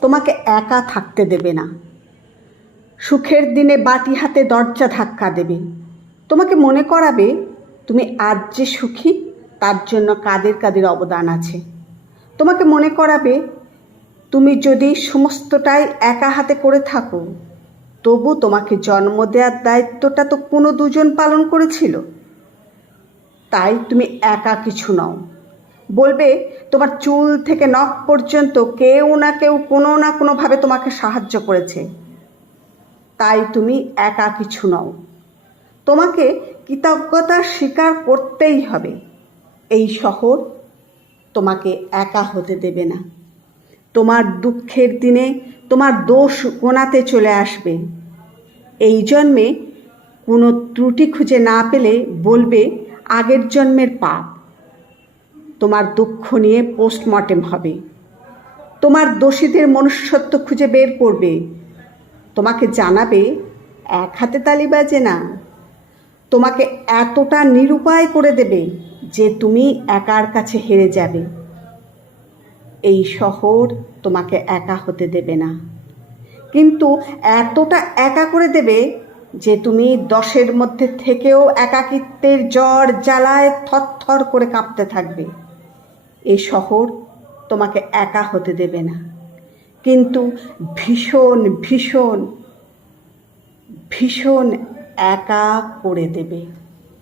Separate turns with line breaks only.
তোমাকে একা থাকতে দেবে না। সুখের দিনে বাটি হাতে দরজা ধাক্কা দেবে। তোমাকে মনে করাবে, তুমি আজ যে সুখী, তার জন্য কাদের কাদের অবদান আছে। তোমাকে মনে করাবে, তুমি যদি সমস্তটাই একা হাতে করে থাকো, তবু তোমাকে জন্ম দেওয়ার দায়িত্বটা তো কোনো দুজন পালন করেছিল। তাই তুমি একা কিছু নও। বলবে, তোমার চুল থেকে নখ পর্যন্ত কেউ না কেউ কোনো না কোনোভাবে তোমাকে সাহায্য করেছে। তাই তুমি একা কিছু নও। তোমাকে কৃতজ্ঞতা স্বীকার করতেই হবে। এই শহর তোমাকে একা হতে দেবে না। তোমার দুঃখের দিনে তোমার দোষ গোনাতে চলে আসবে। এই জন্মে কোনো ত্রুটি খুঁজে না পেলে বলবে, আগের জন্মের পাপ। তোমার দুঃখ নিয়ে পোস্টমর্টেম হবে। তোমার দোষীদের মনুষ্যত্ব খুঁজে বের করবে। তোমাকে জানাবে, এক হাতে তালি বাজে না। তোমাকে এতটা নিরুপায় করে দেবে যে তুমি একার কাছে হেরে যাবে। এই শহর তোমাকে একা হতে দেবে না। কিন্তু এতটা একা করে দেবে যে তুমি দশের মধ্যে থেকেও একাকিত্বের জ্বর, জ্বালায় থরথর করে কাঁপতে থাকবে। এই শহর তোমাকে একা হতে দেবে না। কিন্তু ভীষণ ভীষণ ভীষণ একা করে দেবে।